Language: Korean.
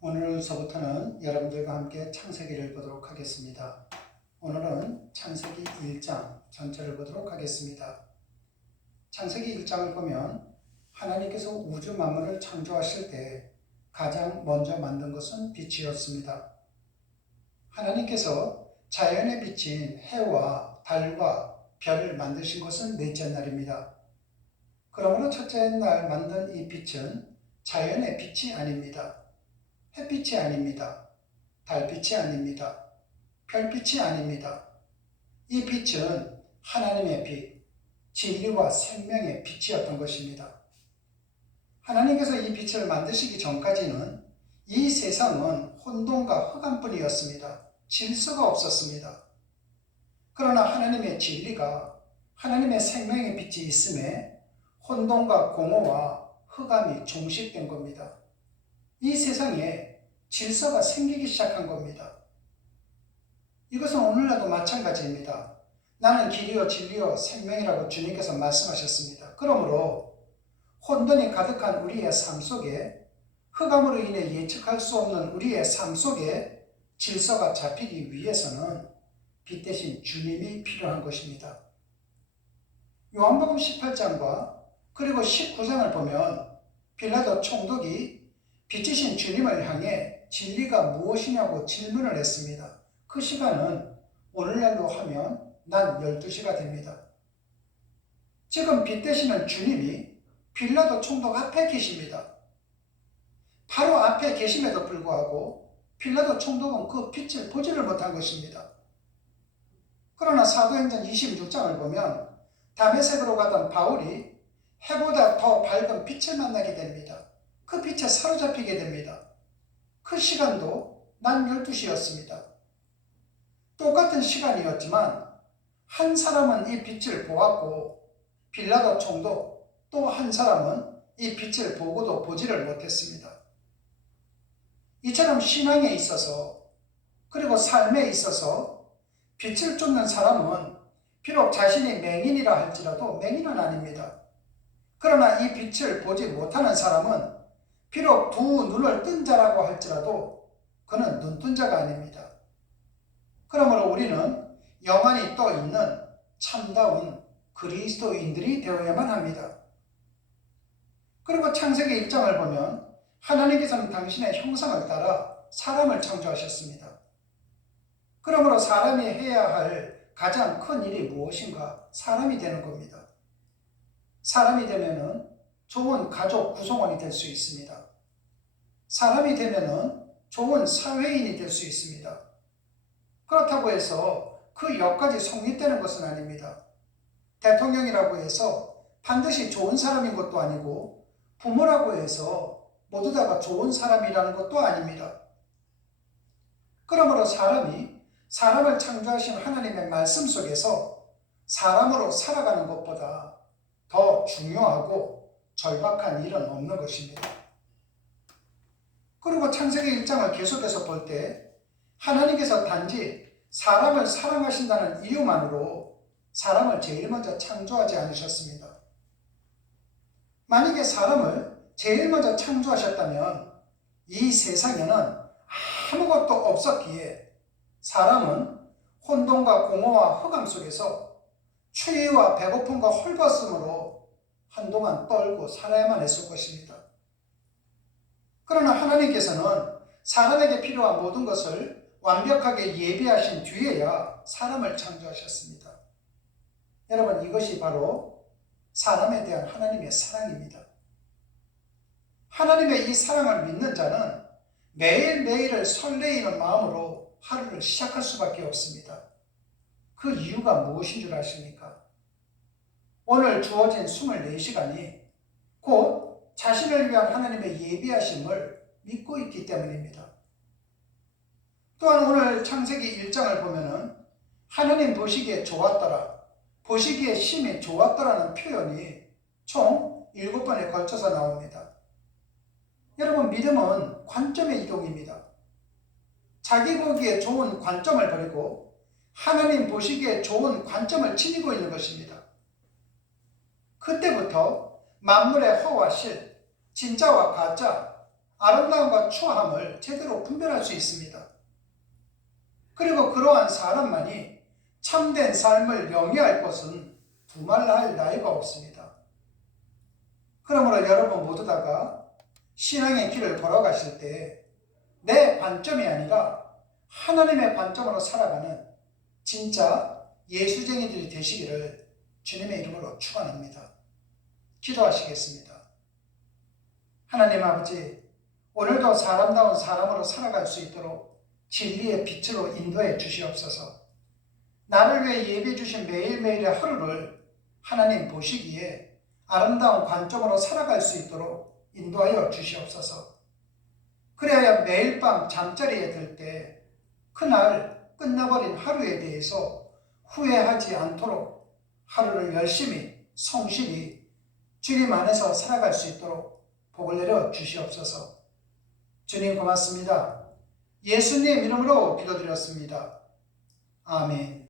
오늘서부터는 여러분들과 함께 창세기를 보도록 하겠습니다. 오늘은 창세기 1장 전체를 보도록 하겠습니다. 창세기 1장을 보면 하나님께서 우주 만물을 창조하실 때 가장 먼저 만든 것은 빛이었습니다. 하나님께서 자연에 비친 해와 달과 별을 만드신 것은 넷째 날입니다. 그러므로 첫째 날 만든 이 빛은 자연의 빛이 아닙니다. 햇빛이 아닙니다. 달빛이 아닙니다. 별빛이 아닙니다. 이 빛은 하나님의 빛, 진리와 생명의 빛이었던 것입니다. 하나님께서 이 빛을 만드시기 전까지는 이 세상은 혼돈과 흑암뿐이었습니다. 질서가 없었습니다. 그러나 하나님의 진리가, 하나님의 생명의 빛이 있음에 혼돈과 공허와 흑암이 종식된 겁니다. 이 세상에 질서가 생기기 시작한 겁니다. 이것은 오늘날도 마찬가지입니다. 나는 길이요 진리요 생명이라고 주님께서 말씀하셨습니다. 그러므로 혼돈이 가득한 우리의 삶 속에, 흑암으로 인해 예측할 수 없는 우리의 삶 속에 질서가 잡히기 위해서는 빛 대신 주님이 필요한 것입니다. 요한복음 18장과 그리고 19장을 보면 빌라도 총독이 빛이신 주님을 향해 진리가 무엇이냐고 질문을 했습니다. 그 시간은 오늘날로 하면 낮 12시가 됩니다. 지금 빛 되시는 주님이 빌라도 총독 앞에 계십니다. 바로 앞에 계심에도 불구하고 빌라도 총독은 그 빛을 보지를 못한 것입니다. 그러나 사도행전 26장을 보면 다메섹으로 가던 바울이 해보다 더 밝은 빛을 만나게 됩니다. 그 빛에 사로잡히게 됩니다. 그 시간도 낮 12시였습니다. 똑같은 시간이었지만 한 사람은 이 빛을 보았고 빌라도 총독 또 한 사람은 이 빛을 보고도 보지를 못했습니다. 이처럼 신앙에 있어서 그리고 삶에 있어서 빛을 쫓는 사람은 비록 자신이 맹인이라 할지라도 맹인은 아닙니다. 그러나 이 빛을 보지 못하는 사람은 비록 두 눈을 뜬 자라고 할지라도 그는 눈뜬 자가 아닙니다. 그러므로 우리는 영안이 떠 있는 참다운 그리스도인들이 되어야만 합니다. 그리고 창세기 1장을 보면 하나님께서는 당신의 형상을 따라 사람을 창조하셨습니다. 그러므로 사람이 해야 할 가장 큰 일이 무엇인가? 사람이 되는 겁니다. 사람이 되면은 좋은 가족 구성원이 될 수 있습니다. 사람이 되면은 좋은 사회인이 될 수 있습니다. 그렇다고 해서 그 역까지 성립되는 것은 아닙니다. 대통령이라고 해서 반드시 좋은 사람인 것도 아니고 부모라고 해서 모두 다가 좋은 사람이라는 것도 아닙니다. 그러므로 사람이 사람을 창조하신 하나님의 말씀 속에서 사람으로 살아가는 것보다 더 중요하고 절박한 일은 없는 것입니다. 그리고 창세기 1장을 계속해서 볼 때 하나님께서 단지 사람을 사랑하신다는 이유만으로 사람을 제일 먼저 창조하지 않으셨습니다. 만약에 사람을 제일 먼저 창조하셨다면 이 세상에는 아무것도 없었기에 사람은 혼돈과 공허와 흑암 속에서 추위와 배고픔과 헐벗음으로 한동안 떨고 살아야만 했을 것입니다. 그러나 하나님께서는 사람에게 필요한 모든 것을 완벽하게 예비하신 뒤에야 사람을 창조하셨습니다. 여러분, 이것이 바로 사람에 대한 하나님의 사랑입니다. 하나님의 이 사랑을 믿는 자는 매일매일을 설레이는 마음으로 하루를 시작할 수밖에 없습니다. 그 이유가 무엇인 줄 아십니까? 오늘 주어진 24시간이 곧 자신을 위한 하나님의 예비하심을 믿고 있기 때문입니다. 또한 오늘 창세기 1장을 보면은 하나님 보시기에 좋았더라, 보시기에 심히 좋았더라는 표현이 총 7번에 걸쳐서 나옵니다. 여러분, 믿음은 관점의 이동입니다. 자기 보기에 좋은 관점을 버리고 하나님 보시기에 좋은 관점을 지니고 있는 것입니다. 그때부터 만물의 허와 실, 진짜와 가짜, 아름다움과 추함을 제대로 분별할 수 있습니다. 그리고 그러한 사람만이 참된 삶을 영위할 것은 두말할 나위가 없습니다. 그러므로 여러분 모두 다가 신앙의 길을 걸어가실 때 내 관점이 아니라 하나님의 관점으로 살아가는 진짜 예수쟁이들이 되시기를 주님의 이름으로 축원합니다. 기도하시겠습니다. 하나님 아버지, 오늘도 사람다운 사람으로 살아갈 수 있도록 진리의 빛으로 인도해 주시옵소서. 나를 위해 예비해 주신 매일매일의 하루를 하나님 보시기에 아름다운 관점으로 살아갈 수 있도록 인도하여 주시옵소서. 그래야 매일 밤 잠자리에 들 때 그날 끝나버린 하루에 대해서 후회하지 않도록 하루를 열심히 성실히 주님 안에서 살아갈 수 있도록 복을 내려 주시옵소서. 주님 고맙습니다. 예수님 이름으로 기도드렸습니다. 아멘.